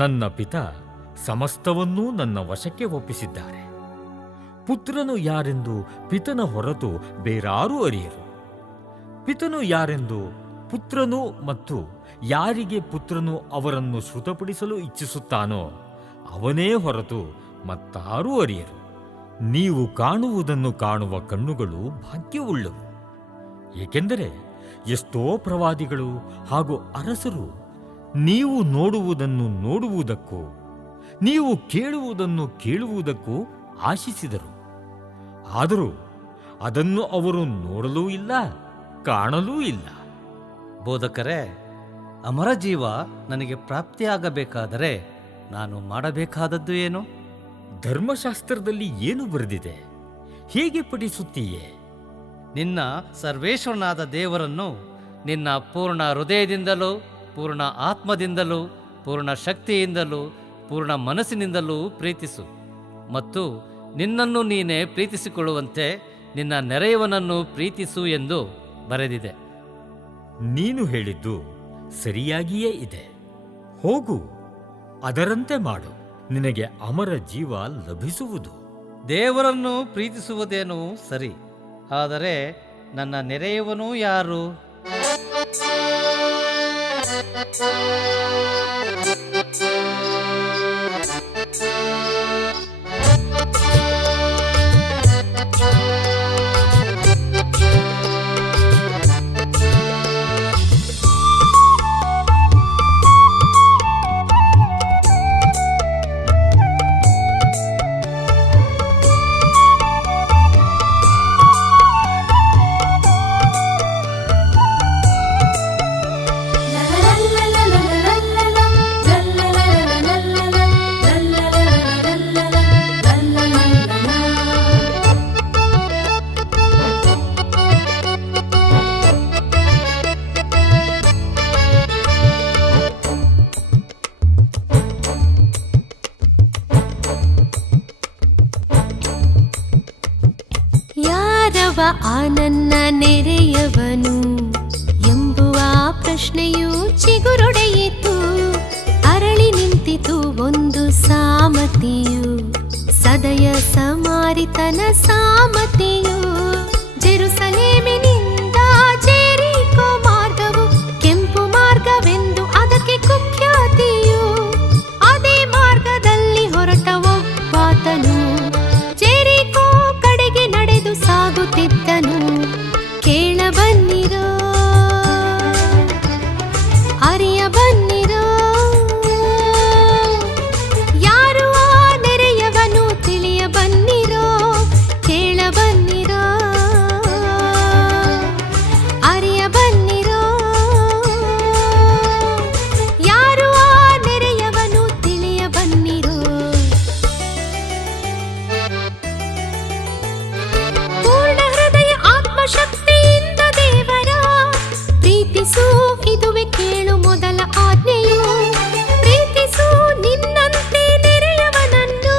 ನನ್ನ ಪಿತ ಸಮಸ್ತವನ್ನೂ ನನ್ನ ವಶಕ್ಕೆ ಒಪ್ಪಿಸಿದ್ದಾರೆ. ಪುತ್ರನು ಯಾರೆಂದು ಪಿತನ ಹೊರತು ಬೇರಾರೂ ಅರಿಯರು. ಪಿತನು ಯಾರೆಂದು ಪುತ್ರನು ಮತ್ತು ಯಾರಿಗೆ ಪುತ್ರನು ಅವರನ್ನು ಶ್ರುತಪಡಿಸಲು ಇಚ್ಛಿಸುತ್ತಾನೋ ಅವನೇ ಹೊರತು ಮತ್ತಾರೂ ಅರಿಯರು. ನೀವು ಕಾಣುವುದನ್ನು ಕಾಣುವ ಕಣ್ಣುಗಳು ಭಾಗ್ಯವುಳ್ಳವು, ಏಕೆಂದರೆ ಎಷ್ಟೋ ಪ್ರವಾದಿಗಳು ಹಾಗೂ ಅರಸರು ನೀವು ನೋಡುವುದನ್ನು ನೋಡುವುದಕ್ಕೂ ನೀವು ಕೇಳುವುದನ್ನು ಕೇಳುವುದಕ್ಕೂ ಆಶಿಸಿದರು, ಆದರೂ ಅದನ್ನು ಅವರು ನೋಡಲೂ ಇಲ್ಲ, ಕಾಣಲೂ ಇಲ್ಲ. ಬೋಧಕರೇ, ಅಮರ ಜೀವ ನನಗೆ ಪ್ರಾಪ್ತಿಯಾಗಬೇಕಾದರೆ ನಾನು ಮಾಡಬೇಕಾದದ್ದು ಏನು? ಧರ್ಮಶಾಸ್ತ್ರದಲ್ಲಿ ಏನು ಬರೆದಿದೆ, ಹೇಗೆ ಪಠಿಸುತ್ತೀಯೇ? ನಿನ್ನ ಸರ್ವೇಶ್ವರನಾದ ದೇವರನ್ನು ನಿನ್ನ ಪೂರ್ಣ ಹೃದಯದಿಂದಲೂ, ಪೂರ್ಣ ಆತ್ಮದಿಂದಲೂ, ಪೂರ್ಣ ಶಕ್ತಿಯಿಂದಲೂ, ಪೂರ್ಣ ಮನಸ್ಸಿನಿಂದಲೂ ಪ್ರೀತಿಸು, ಮತ್ತು ನಿನ್ನನ್ನು ನೀನೇ ಪ್ರೀತಿಸಿಕೊಳ್ಳುವಂತೆ ನಿನ್ನ ನೆರೆಯವನನ್ನು ಪ್ರೀತಿಸು ಎಂದು ಬರೆದಿದೆ. ನೀನು ಹೇಳಿದ್ದು ಸರಿಯಾಗಿಯೇ ಇದೆ. ಹೋಗು, ಅದರಂತೆ ಮಾಡು, ನಿನಗೆ ಅಮರ ಜೀವ ಲಭಿಸುವುದು. ದೇವರನ್ನು ಪ್ರೀತಿಸುವುದೇನೋ ಸರಿ, ಆದರೆ ನನ್ನ ನೆರೆಯವನು ಯಾರು? ಆ ನನ್ನ ನೆರೆಯವನು ಎಂಬುವ ಪ್ರಶ್ನೆಯು ಚಿಗುರೊಡೆಯಿತು. ಅರಳಿ ನಿಂತಿತು ಒಂದು ಸಾಮತೆಯು, ಸದಯ ಸಮಾರಿತನ ಸಾಮತೆಯು. ಜೆರುಸಲೇಮಿನಿಂದ ಜೆರಿಕೋ ಮಾರ್ಗವು ಕೆಂಪು ಮಾರ್ಗವೆಂದು ಅದಕ್ಕೆ ಕುಖ್ಯಾತಿಯು. ಅದೇ ಮಾರ್ಗದಲ್ಲಿ ಹೊರಟ ಒಬ್ಬಾತನು ಜೆರಿಕೋ ಕಡೆಗೆ ನಡೆದು ಸಾಗುತ್ತಿದ್ದನು. ಕೇಳ ಬನ್ನಿರೋ, ಅರಿಯ ಬನ್ನಿರೋ, ಯಾರು ಆ ನೆರೆಯವನು ತಿಳಿಯ ಬನ್ನಿರೋ. ಕೇಳ ಬನ್ನಿರೋ, ಅರಿಯ ಬನ್ನಿರೋ, ಯಾರು ಆ ನೆರೆಯವನು ತಿಳಿಯ ಬನ್ನಿರೋ. ಪೂರ್ಣ ಹೃದಯ ಆತ್ಮಶಕ್ತಿಯಿಂದ ದೇವರ ಪ್ರೀತಿಸು, ಇದುವೆ ಕೇಳು ಮೊದಲ ಆಜ್ಞೆಯು. ಪ್ರೀತಿಸು ನಿನ್ನಂತೆ ನೆರೆಯವನನ್ನು,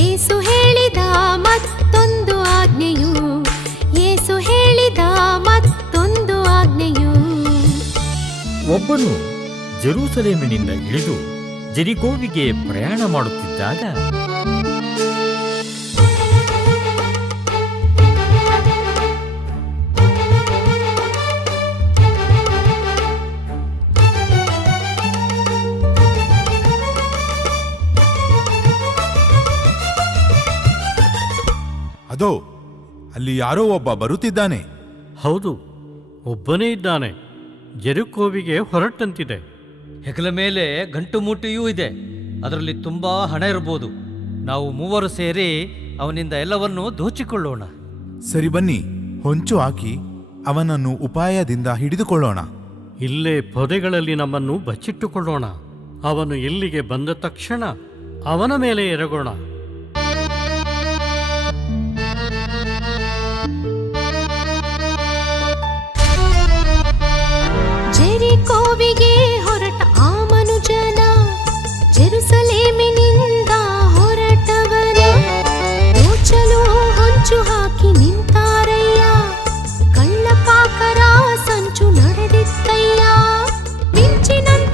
ಯೇಸು ಹೇಳಿದ ಮತ್ತೊಂದು ಆಜ್ಞೆಯು. ಯೇಸು ಹೇಳಿದ ಮತ್ತೊಂದು ಆಜ್ಞೆಯು. ಒಬ್ಬನು ಜೆರೂಸಲೇಮಿನಿಂದ ಇಳಿದು ಜೆರಿಕೋವಿಗೆ ಪ್ರಯಾಣ ಮಾಡುತ್ತಿದ್ದಾಗ ಅದೋ ಅಲ್ಲಿ ಯಾರೋ ಒಬ್ಬ ಬರುತ್ತಿದ್ದಾನೆ. ಹೌದು, ಒಬ್ಬನೇ ಇದ್ದಾನೆ. ಜೆರಿಕೋವಿಗೆ ಹೊರಟಂತಿದೆ. ಹೆಗಲ ಮೇಲೆ ಗಂಟು ಮೂಟೆಯೂ ಇದೆ, ಅದರಲ್ಲಿ ತುಂಬಾ ಹಣ ಇರಬಹುದು. ನಾವು ಮೂವರು ಸೇರಿ ಅವನಿಂದ ಎಲ್ಲವನ್ನೂ ದೋಚಿಕೊಳ್ಳೋಣ. ಸರಿ, ಬನ್ನಿ, ಹೊಂಚು ಹಾಕಿ ಅವನನ್ನು ಉಪಾಯದಿಂದ ಹಿಡಿದುಕೊಳ್ಳೋಣ. ಇಲ್ಲೇ ಪೊದೆಗಳಲ್ಲಿ ನಮ್ಮನ್ನು ಬಚ್ಚಿಟ್ಟುಕೊಳ್ಳೋಣ. ಅವನು ಇಲ್ಲಿಗೆ ಬಂದ ತಕ್ಷಣ ಅವನ ಮೇಲೆ ಎರಗೋಣ. ಜೆರಿಕೋವಿಗೆ ಹೊರಟ ಆ ಮನುಜನ, ಜೆರುಸಲೇಮಿನಿಂದ ಹೊರಟವನ, ದೋಚಲು ಹೊಂಚು ಹಾಕಿ ನಿಂತಾರಯ್ಯ. ಕಳ್ಳಕಾಕರ ಸಂಚು ನಡೆದಿತ್ತಯ್ಯ, ಮಿಂಚಿನಂತೆ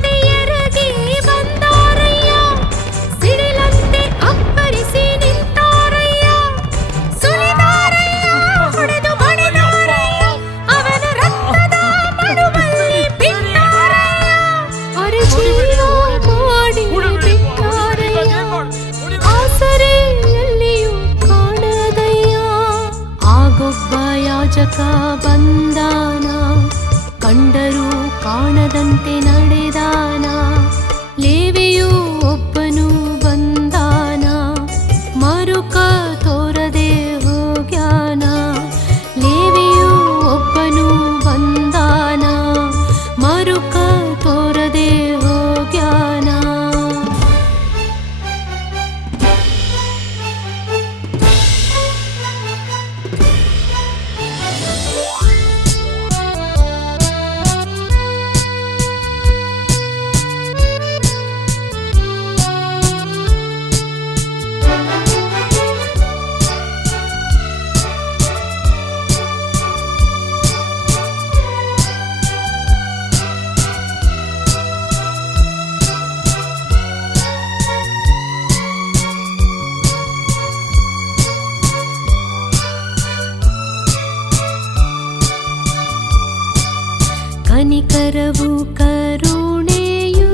ಕರವು ಕರುಣೆಯು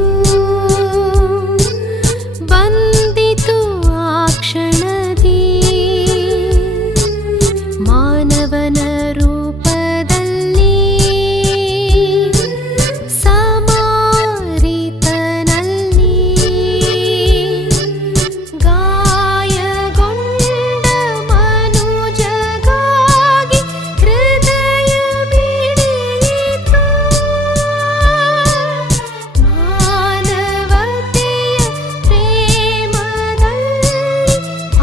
ಬಂದಿತು ಆ ಕ್ಷಣದಿ ಮಾನವನ ರೂಪದಲ್ಲಿ ಸಮಾರಿತನಲ್ಲಿ ಗಾಯಗೊಂಡ ಮನುಜಗಾಗಿ ಹೃದಯ ಮಿಡಿಯಿತು ಮಾನವತೆಯ ಪ್ರೇಮದಲ್ಲಿ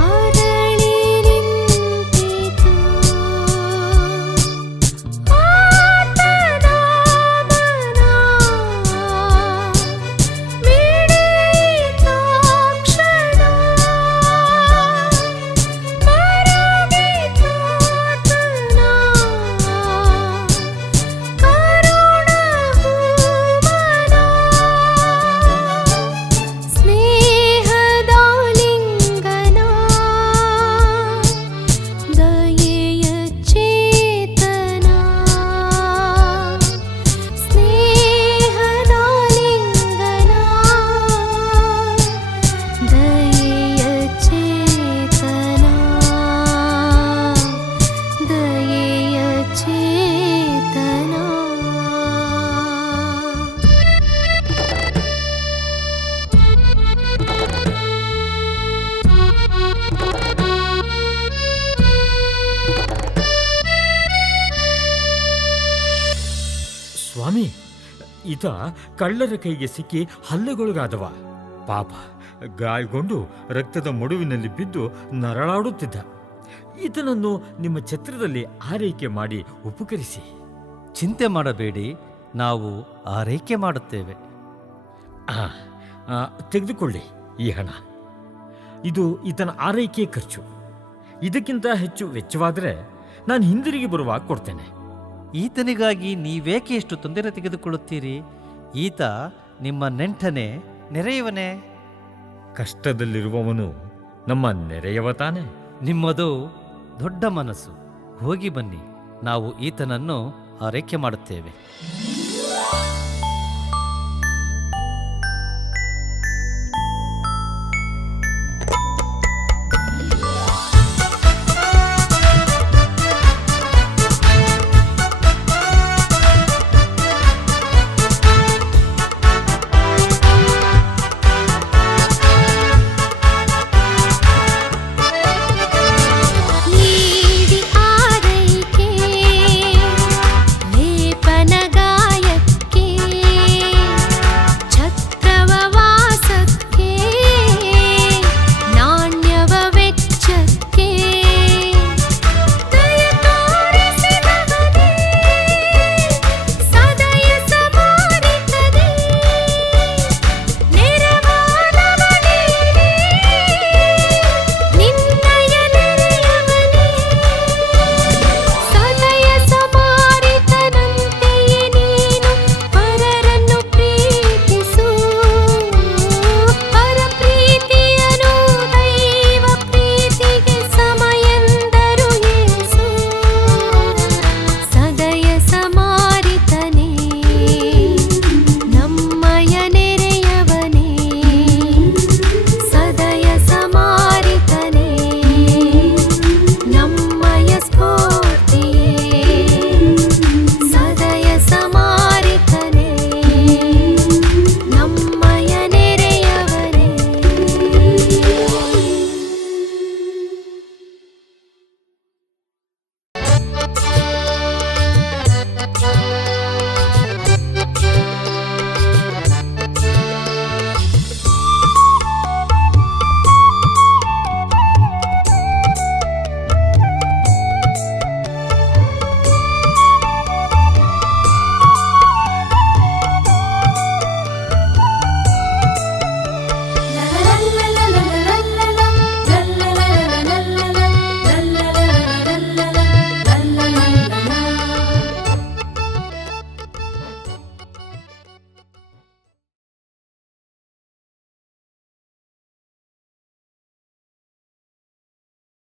ಅರಳಿ ನಿಂತಿತು ಆತನ ಮನ ಮಿಡಿಯಿತ ಕ್ಷಣ ಮರಗಿತಾತನ ಕರುಣಾಹುಮನ ಸ್ನೇಹದಾಲಿಂಗನ ದಯೆಯ ಚೇತನ ಸ್ನೇಹದಾಲಿಂಗನ ದಯೆಯ ಚೇತನ ದಯೆಯ ಚೇತನ. ಸ್ವಾಮಿ, ಈತ ಕಳ್ಳರ ಕೈಗೆ ಸಿಕ್ಕಿ ಹಲ್ಲೆಗೊಳಗಾದವ. ಪಾಪ, ಗಾಯಗೊಂಡು ರಕ್ತದ ಮಡುವಿನಲ್ಲಿ ಬಿದ್ದು ನರಳಾಡುತ್ತಿದ್ದ. ಈತನನ್ನು ನಿಮ್ಮ ಛತ್ರದಲ್ಲಿ ಆರೈಕೆ ಮಾಡಿ ಉಪಕರಿಸಿ. ಚಿಂತೆ ಮಾಡಬೇಡಿ, ನಾವು ಆರೈಕೆ ಮಾಡುತ್ತೇವೆ. ಆ, ತೆಗೆದುಕೊಳ್ಳಿ ಈ ಹಣ. ಇದು ಈತನ ಆರೈಕೆ ಖರ್ಚು. ಇದಕ್ಕಿಂತ ಹೆಚ್ಚು ವೆಚ್ಚವಾದರೆ ನಾನು ಹಿಂದಿರುಗಿ ಬರುವಾಗ ಕೊಡ್ತೇನೆ. ಈತನಿಗಾಗಿ ನೀವೇಕೆ ಎಷ್ಟು ತೊಂದರೆ ತೆಗೆದುಕೊಳ್ಳುತ್ತೀರಿ? ಈತ ನಿಮ್ಮ ನೆಂಟನೇ, ನೆರೆಯವನೇ. ಕಷ್ಟದಲ್ಲಿರುವವನು ನಮ್ಮ ನೆರೆಯವ ತಾನೆ. ನಿಮ್ಮದು ದೊಡ್ಡ ಮನಸ್ಸು. ಹೋಗಿ ಬನ್ನಿ, ನಾವು ಈತನನ್ನು ಆರೈಕೆ ಮಾಡುತ್ತೇವೆ.